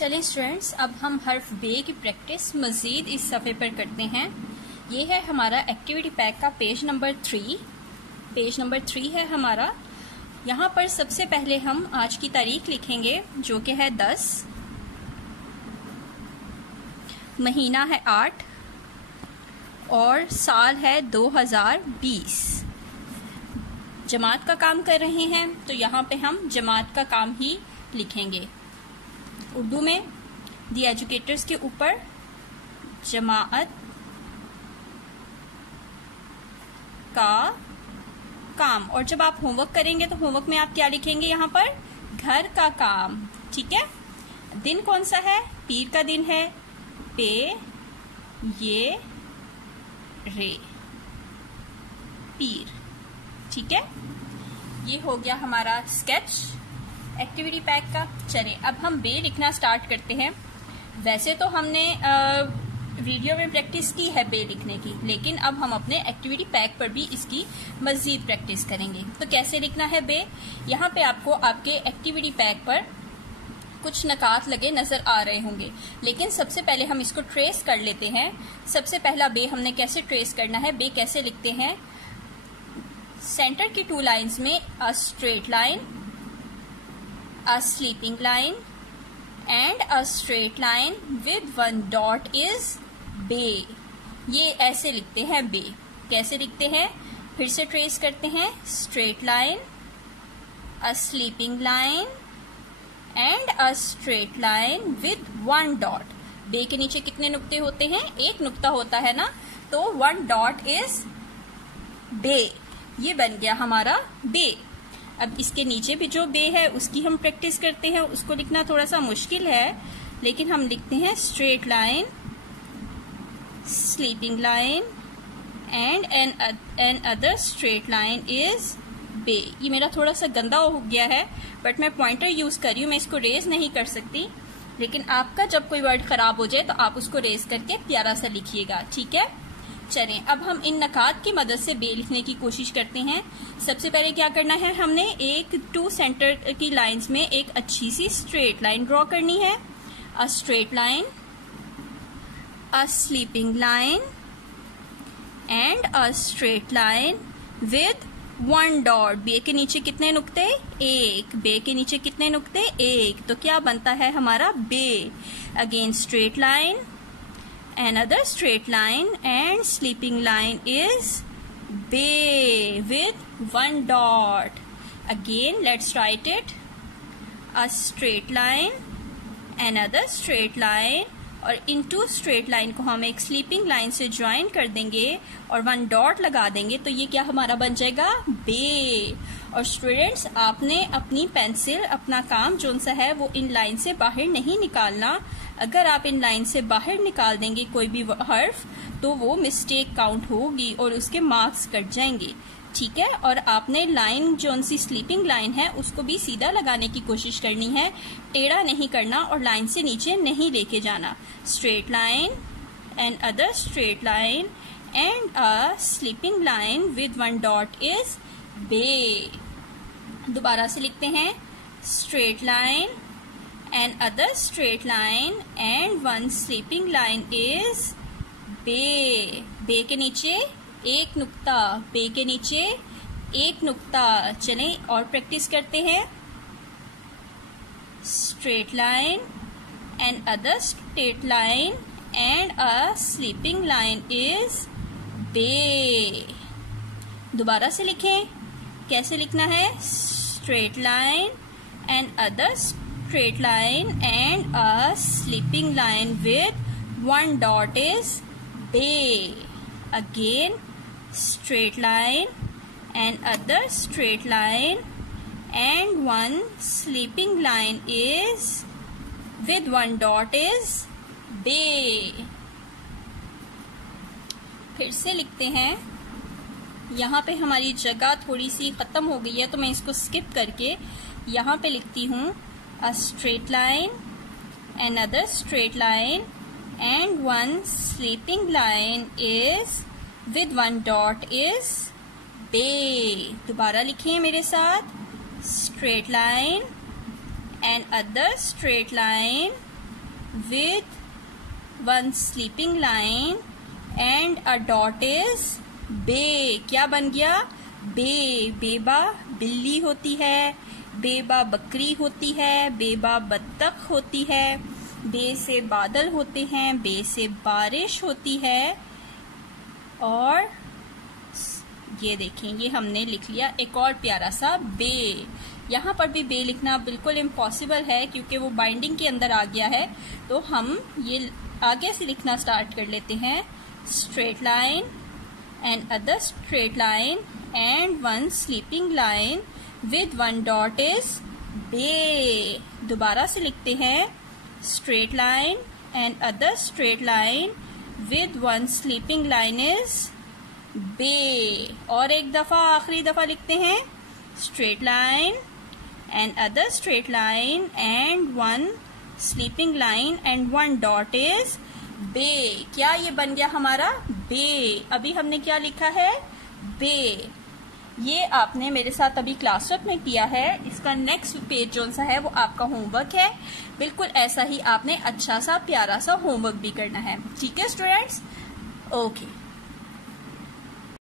चलें स्टूडेंट्स, अब हम हर्फ बे की प्रैक्टिस मज़ीद इस सफ़े पर करते हैं। ये है हमारा एक्टिविटी पैक का पेज नंबर 3। पेज नंबर 3 है हमारा। यहाँ पर सबसे पहले हम आज की तारीख लिखेंगे जो कि है 10, महीना है 8 और साल है 2020। जमात का काम कर रहे हैं तो यहाँ पे हम जमात का काम ही लिखेंगे। उर्दू में दी एजुकेटर्स के ऊपर जमात का काम। और जब आप होमवर्क करेंगे तो होमवर्क में आप क्या लिखेंगे? यहाँ पर घर का काम। ठीक है। दिन कौन सा है? पीर का दिन है। पे ये रे पीर। ठीक है। ये हो गया हमारा स्केच एक्टिविटी पैक का। चलिए अब हम बे लिखना स्टार्ट करते हैं। वैसे तो हमने वीडियो में प्रैक्टिस की है बे लिखने की, लेकिन अब हम अपने एक्टिविटी पैक पर भी इसकी मजीद प्रैक्टिस करेंगे। तो कैसे लिखना है बे? यहाँ पे आपको आपके एक्टिविटी पैक पर कुछ नकात लगे नजर आ रहे होंगे, लेकिन सबसे पहले हम इसको ट्रेस कर लेते हैं। सबसे पहला बे हमने कैसे ट्रेस करना है? बे कैसे लिखते हैं? सेंटर की 2 लाइन्स में अ straight line, a sleeping line and a straight line with 1 dot is बे। ये ऐसे लिखते हैं बे। कैसे लिखते हैं? फिर से ट्रेस करते हैं। Straight line, a sleeping line and a straight line with 1 dot। बे के नीचे कितने नुक्ते होते हैं? एक नुक्ता होता है ना, तो 1 dot is बे। ये बन गया हमारा बे। अब इसके नीचे भी जो बे है उसकी हम प्रैक्टिस करते हैं। उसको लिखना थोड़ा सा मुश्किल है, लेकिन हम लिखते हैं straight line, sleeping line and another straight line is बे। ये मेरा थोड़ा सा गंदा हो गया है, बट मैं पॉइंटर यूज कर रही हूँ। मैं इसको रेज नहीं कर सकती, लेकिन आपका जब कोई वर्ड खराब हो जाए तो आप उसको रेज करके प्यारा सा लिखिएगा। ठीक है। चलें अब हम इन नकात की मदद से बे लिखने की कोशिश करते हैं। सबसे पहले क्या करना है? हमने एक 2 सेंटर की लाइंस में एक अच्छी सी स्ट्रेट लाइन ड्रॉ करनी है। A straight line, a sleeping line and a straight line with 1 dot. बे के नीचे कितने नुक्ते? एक। बे के नीचे कितने नुक्ते? एक। तो क्या बनता है हमारा? बे। Again straight line, another straight line and sleeping line is bay with 1 dot. Again let's write it, a straight line, another straight line और इन 2 स्ट्रेट लाइन को हम एक स्लीपिंग लाइन से ज्वाइन कर देंगे और 1 डॉट लगा देंगे, तो ये क्या हमारा बन जाएगा? बे। और स्टूडेंट्स, आपने अपनी पेंसिल, अपना काम जो सा है वो इन लाइन से बाहर नहीं निकालना। अगर आप इन लाइन से बाहर निकाल देंगे कोई भी हर्फ तो वो मिस्टेक काउंट होगी और उसके मार्क्स कट जाएंगे। ठीक है। और आपने लाइन जो सी स्लीपिंग लाइन है उसको भी सीधा लगाने की कोशिश करनी है, टेढ़ा नहीं करना और लाइन से नीचे नहीं लेके जाना। Straight line and other straight line and a sleeping line with 1 dot is बे। दोबारा से लिखते हैं, straight line and other straight line and 1 sleeping line is बे। बे के नीचे एक नुक्ता, बे के नीचे एक नुक्ता। चलें और प्रैक्टिस करते हैं। Straight line and other straight line and a sleeping line is बे। दोबारा से लिखें। कैसे लिखना है? Straight line and other straight line and a sleeping line with 1 dot is बे। Again straight line and other straight line and 1 sleeping line is with 1 dot is bay। फिर से लिखते हैं। यहाँ पे हमारी जगह थोड़ी सी खत्म हो गई है तो मैं इसको स्किप करके यहाँ पे लिखती हूँ a straight line, another straight line and 1 sleeping line is with 1 dot is bay। दोबारा लिखिए मेरे साथ। straight line and other straight line with one sleeping line and a dot is बे। क्या बन गया? बे। बेबा बिल्ली होती है, बेबा बकरी होती है, बेबा बत्तख होती है, बे से बादल होते हैं, बे से बारिश होती है। और ये देखें, ये हमने लिख लिया एक और प्यारा सा बे। यहाँ पर भी बे लिखना बिल्कुल इम्पॉसिबल है क्योंकि वो बाइंडिंग के अंदर आ गया है। तो हम ये आगे से लिखना स्टार्ट कर लेते हैं। Straight line and other straight line and one sleeping line with one dot is बे। दोबारा से लिखते हैं। Straight line and other straight line with one sleeping line is बे। और एक दफा, आखिरी दफा लिखते हैं। Straight line and other straight line and one sleeping line and one dot is बे। क्या ये बन गया हमारा? बे। अभी हमने क्या लिखा है? बे। ये आपने मेरे साथ अभी क्लासवर्क में किया है। इसका नेक्स्ट पेज जो सा है वो आपका होमवर्क है। बिल्कुल ऐसा ही आपने अच्छा सा प्यारा सा होमवर्क भी करना है। ठीक है स्टूडेंट्स? ओके।